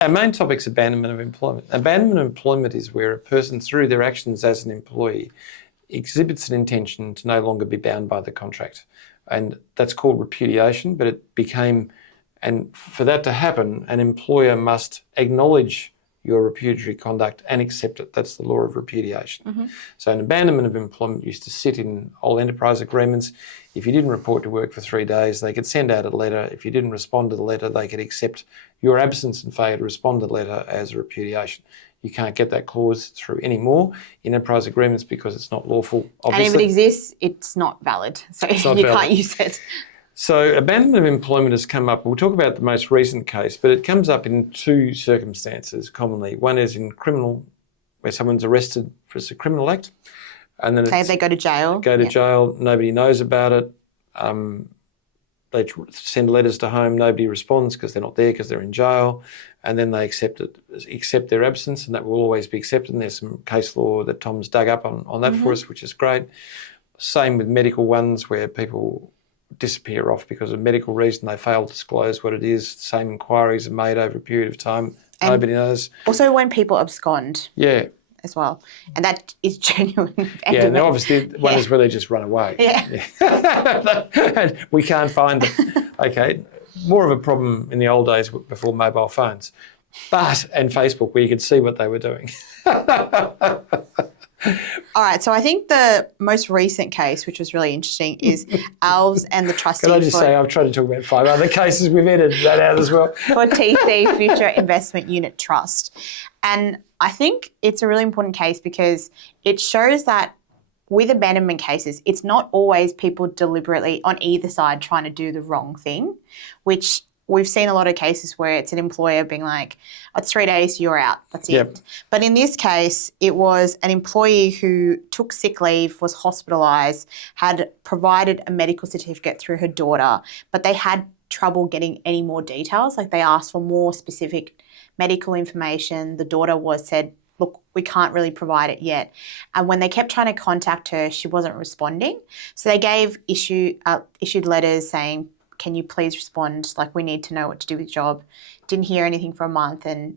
Our main topic's abandonment of employment. Abandonment of employment is where a person, through their actions as an employee, exhibits an intention to no longer be bound by the contract. And that's called repudiation, but it became, and for that to happen, an employer must acknowledge your repudiatory conduct and accept it. That's the law of repudiation. So an abandonment of employment used to sit in old enterprise agreements. If you didn't report to work for 3 days, they could send out a letter. If you didn't respond to the letter, they could accept your absence and failure to respond to the letter as a repudiation. You can't get that clause through anymore in enterprise agreements because it's not lawful, obviously. And if it exists, it's not valid. So you can't use it. So abandonment of employment has come up. We'll talk about the most recent case, but it comes up in two circumstances commonly. One is in criminal, where someone's arrested for a criminal act. And then say they go to jail. Go to jail, nobody knows about it. They send letters to home, nobody responds because they're not there because they're in jail. And then they accept their absence, and that will always be accepted. And there's some case law that Tom's dug up on that for us, which is great. Same with medical ones where people disappear off because of medical reason. They fail to disclose what it is. Same inquiries are made over a period of time. And nobody knows. Also when people abscond. Yeah. As well. And that is genuine. Yeah, and obviously one is where they just run away. Yeah. We can't find them. Okay. More of a problem in the old days before mobile phones. And Facebook, where you could see what they were doing. All right, so I think the most recent case, which was really interesting, is Alves and the trustee. Can I just say I've tried to talk about 5 other cases. We've edited that out as well. For TC Future Investment Unit Trust. And I think it's a really important case because it shows that with abandonment cases, it's not always people deliberately on either side trying to do the wrong thing, which we've seen a lot of cases where it's an employer being like, it's 3 days, you're out, that's it. But in this case, it was an employee who took sick leave, was hospitalised, had provided a medical certificate through her daughter, but they had trouble getting any more details. Like they asked for more specific medical information. The daughter said, look, we can't really provide it yet. And when they kept trying to contact her, she wasn't responding. So they issued letters saying, can you please respond? Like, we need to know what to do with the job. Didn't hear anything for a month and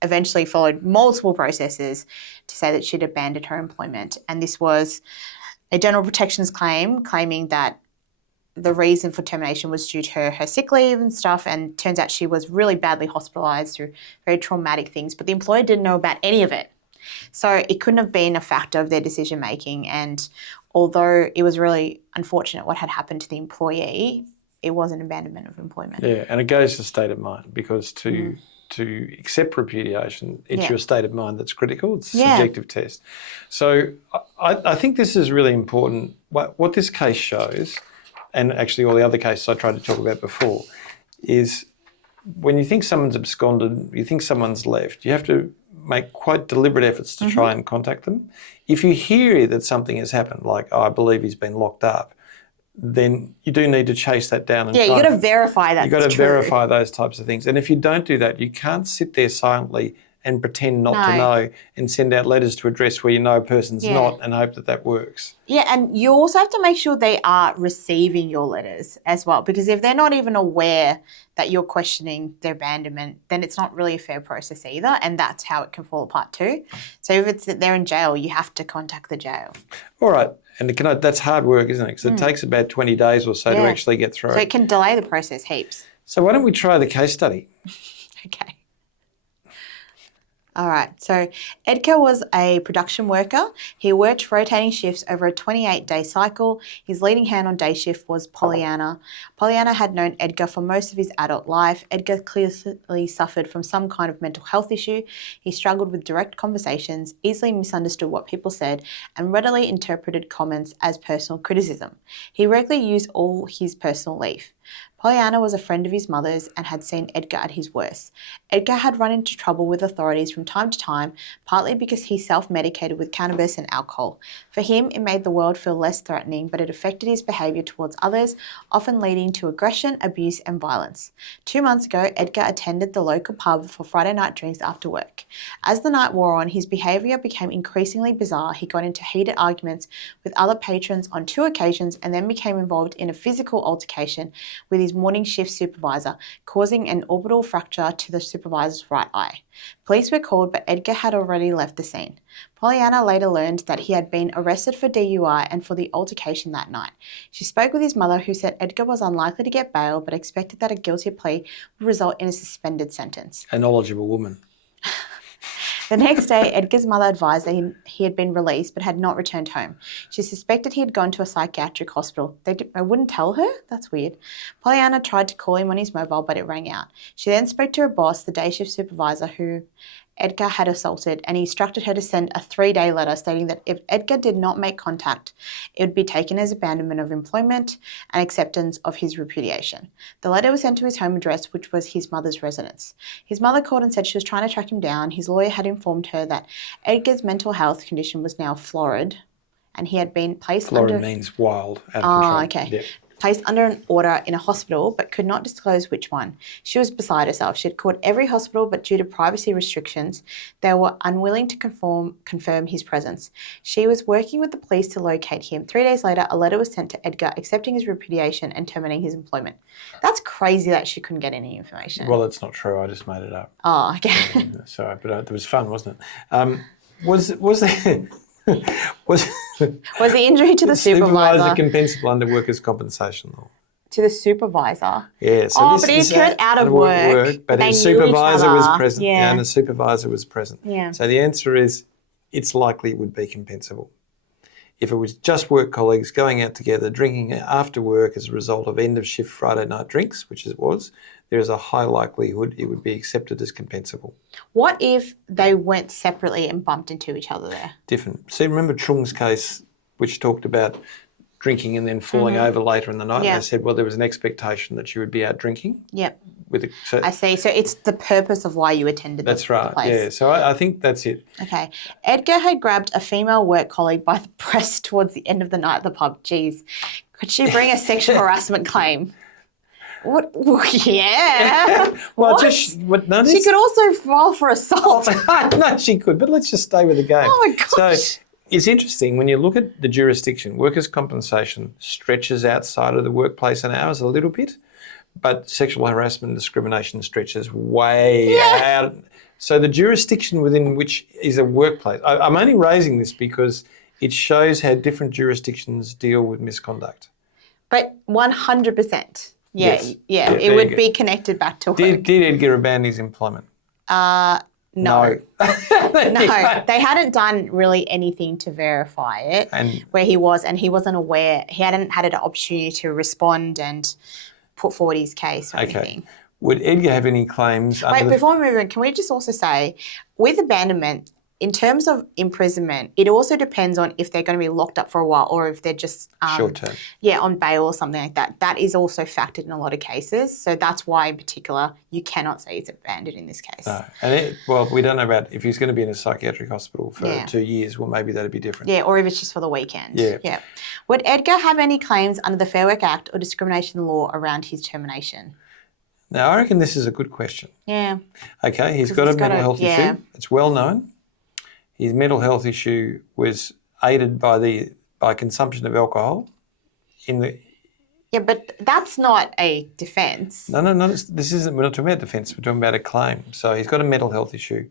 eventually followed multiple processes to say that she'd abandoned her employment. And this was a general protections claim, claiming that the reason for termination was due to her sick leave and stuff, and turns out she was really badly hospitalised through very traumatic things, but the employer didn't know about any of it. So it couldn't have been a factor of their decision making, and although it was really unfortunate what had happened to the employee, it was an abandonment of employment. Yeah, and it goes to state of mind because to accept repudiation, it's your state of mind that's critical. It's a subjective test. So I think this is really important. What this case shows, and actually all the other cases I tried to talk about before, is when you think someone's absconded, you think someone's left, you have to make quite deliberate efforts to try and contact them. If you hear that something has happened, like, oh, I believe he's been locked up, then you do need to chase that down. And you've got to verify that. You've got to verify those types of things. And if you don't do that, you can't sit there silently and pretend not to know and send out letters to address where you know a person's not and hope that that works. Yeah, and you also have to make sure they are receiving your letters as well, because if they're not even aware that you're questioning their abandonment, then it's not really a fair process either, and that's how it can fall apart too. So if it's that they're in jail, you have to contact the jail. All right. And that's hard work, isn't it? Because it takes about 20 days or so to actually get through. So it can delay the process heaps. So why don't we try the case study? Okay. All right, so Edgar was a production worker. He worked rotating shifts over a 28-day cycle. His leading hand on day shift was Pollyanna. Pollyanna had known Edgar for most of his adult life. Edgar clearly suffered from some kind of mental health issue. He struggled with direct conversations, easily misunderstood what people said, and readily interpreted comments as personal criticism. He regularly used all his personal leave. Pollyanna was a friend of his mother's and had seen Edgar at his worst. Edgar had run into trouble with authorities from time to time, partly because he self-medicated with cannabis and alcohol. For him, it made the world feel less threatening, but it affected his behaviour towards others, often leading to aggression, abuse and violence. 2 months ago, Edgar attended the local pub for Friday night drinks after work. As the night wore on, his behaviour became increasingly bizarre. He got into heated arguments with other patrons on 2 occasions and then became involved in a physical altercation with his his morning shift supervisor, causing an orbital fracture to the supervisor's right eye. Police were called, but Edgar had already left the scene. Pollyanna later learned that he had been arrested for DUI and for the altercation that night. She spoke with his mother, who said Edgar was unlikely to get bail, but expected that a guilty plea would result in a suspended sentence. A knowledgeable woman. The next day, Edgar's mother advised that he had been released but had not returned home. She suspected he had gone to a psychiatric hospital. They wouldn't tell her? That's weird. Pollyanna tried to call him on his mobile, but it rang out. She then spoke to her boss, the day shift supervisor, who Edgar had assaulted, and he instructed her to send a 3-day letter stating that if Edgar did not make contact, it would be taken as abandonment of employment and acceptance of his repudiation. The letter was sent to his home address, which was his mother's residence. His mother called and said she was trying to track him down. His lawyer had informed her that Edgar's mental health condition was now florid, and he had been placed Florid under... means wild, out of control. Oh, okay. Yep. Placed under an order in a hospital, but could not disclose which one. She was beside herself. She had called every hospital, but due to privacy restrictions, they were unwilling to confirm his presence. She was working with the police to locate him. 3 days later, a letter was sent to Edgar accepting his repudiation and terminating his employment. That's crazy that she couldn't get any information. Well, that's not true. I just made it up. Oh, okay. Sorry, but it was fun, wasn't it? Was there... was Was the injury to the supervisor compensable under workers' compensation law? To the supervisor? Yeah. So but he occurred out of work. But they his knew each supervisor was other. present. Yeah. And the supervisor was present. Yeah. So the answer is, it's likely it would be compensable. If it was just work colleagues going out together, drinking after work as a result of end of shift Friday night drinks, which it was, there is a high likelihood it would be accepted as compensable. What if they went separately and bumped into each other there? Different. See, remember Trung's case, which talked about drinking and then falling over later in the night? Yeah. And they said, well, there was an expectation that you would be out drinking. Yep. So I see. So it's the purpose of why you attended that's the right. place. Yeah. So I think that's it. Okay. Edgar had grabbed a female work colleague by the breast towards the end of the night at the pub. Jeez. Could she bring a sexual harassment claim? What? Yeah. Well, What? She could also file for assault. No, she could, but let's just stay with the game. Oh my gosh. So it's interesting when you look at the jurisdiction, workers' compensation stretches outside of the workplace and hours a little bit, but sexual harassment and discrimination stretches way out. So the jurisdiction within which is a workplace, I'm only raising this because it shows how different jurisdictions deal with misconduct. But 100%. Yeah, Yes. yeah. Yeah, It there would you be connected back to work. Did Edgar abandon his employment? No. No. No, they hadn't done really anything to verify it, And where he was, and he wasn't aware. He hadn't had an opportunity to respond and put forward his case or anything. would Edgar have any claims? Wait, before we move on, can we just also say, with abandonment, in terms of imprisonment, it also depends on if they're going to be locked up for a while or if they're just Short term. Yeah, on bail or something like that. That is also factored in a lot of cases. So that's why, in particular, you cannot say it's abandoned in this case. No. And well, we don't know about if he's going to be in a psychiatric hospital for Yeah. 2 years. Well, maybe that'd be different. Yeah, or if it's just for the weekend. Yeah. Would Edgar have any claims under the Fair Work Act or discrimination law around his termination? Now, I reckon this is a good question. Yeah. Okay, he's got a mental health issue. It's well known. His mental health issue was aided by consumption of alcohol in the... Yeah, but that's not a defence. No. This isn't. We're not talking about defence. We're talking about a claim. So he's got a mental health issue.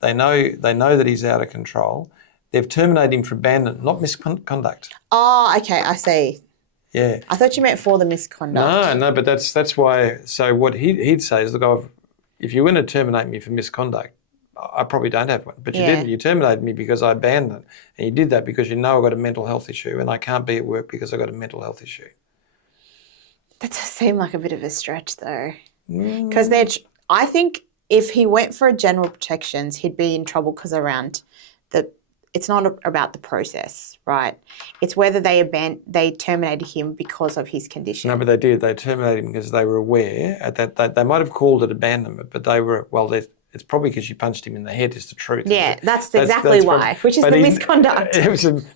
They know that he's out of control. They've terminated him for abandonment, not misconduct. Oh, okay, I see. Yeah. I thought you meant for the misconduct. No, but that's why. So what he'd say is, look, if you're going to terminate me for misconduct, I probably don't have one. But you didn't. You terminated me because I abandoned it. And you did that because you know I've got a mental health issue and I can't be at work because I've got a mental health issue. That does seem like a bit of a stretch, though. Because I think if he went for general protections, he'd be in trouble because it's not about the process, right? It's whether they terminated him because of his condition. No, but they did. They terminated him because they were aware at that they might have called it abandonment, but they were, it's probably because you punched him in the head is the truth. Yeah, that's exactly why, which is the misconduct.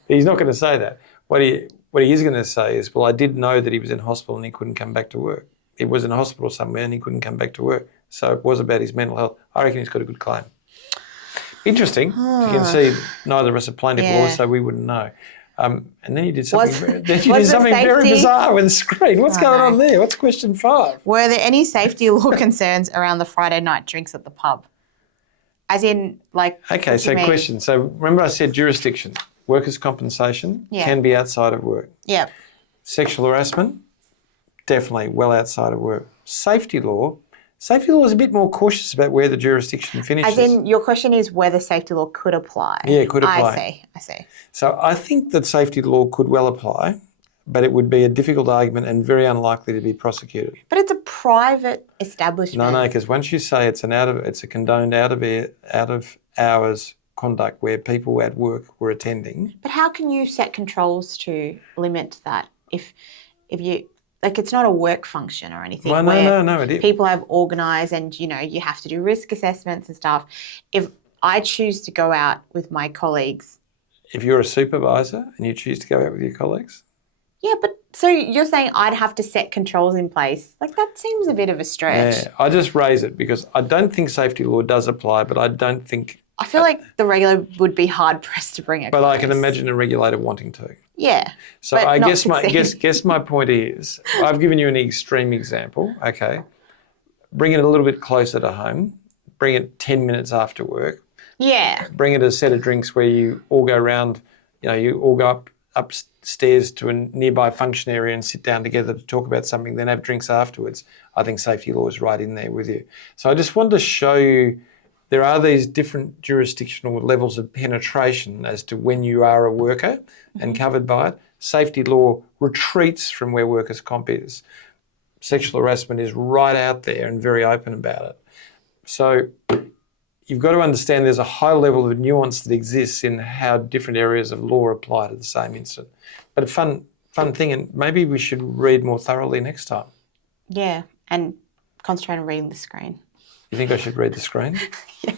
He's not going to say that. What he is going to say is, well, I did know that he was in hospital and he couldn't come back to work. He was in hospital somewhere and he couldn't come back to work. So it was about his mental health. I reckon he's got a good claim. Interesting. You can see neither of us are plaintiff lawyers, so we wouldn't know. And then you did something, was the very safety- bizarre with the screen. What's going on know. there? What's question 5? Were there any safety law concerns around the Friday night drinks at the pub? As in, like, Okay, what do so you mean? question. So remember I said jurisdiction. Workers' compensation Yeah. can be outside of work. Yeah. Sexual harassment, definitely well outside of work. Safety law is a bit more cautious about where the jurisdiction finishes. As in, your question is whether safety law could apply. Yeah, could apply. I see. So I think that safety law could well apply, but it would be a difficult argument and very unlikely to be prosecuted. But it's a private establishment. No, because once you say it's a condoned out of hours conduct where people at work were attending. But how can you set controls to limit that if you, like, it's not a work function or anything? Well, no, it is. People have organised and, you know, you have to do risk assessments and stuff. If I choose to go out with my colleagues. If you're a supervisor and you choose to go out with your colleagues? Yeah, but so you're saying I'd have to set controls in place? Like, that seems a bit of a stretch. Yeah, I just raise it because I don't think safety law does apply, but I don't think... I feel like the regulator would be hard-pressed to bring it But close. I can imagine a regulator wanting to. Yeah. So but I not guess my point is, I've given you an extreme example, okay? Bring it a little bit closer to home. Bring it 10 minutes after work. Yeah. Bring it a set of drinks where you all go around, you all go upstairs to a nearby function area and sit down together to talk about something, then have drinks afterwards. I think safety law is right in there with you. So I just wanted to show you there are these different jurisdictional levels of penetration as to when you are a worker and covered by it. Safety law retreats from where workers' comp is. Sexual harassment is right out there and very open about it. So you've got to understand there's a high level of nuance that exists in how different areas of law apply to the same incident. But a fun thing, and maybe we should read more thoroughly next time. Yeah, and concentrate on reading the screen. You think I should read the screen? Yeah.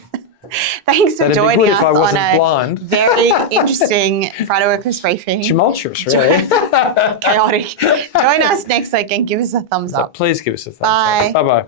Thanks for That'd be joining good us if I on wasn't a blind. very interesting Friday Workers briefing. Tumultuous, really. Chaotic. Join us next week and give us a thumbs So up. please give us a thumbs Bye. up. Bye-bye.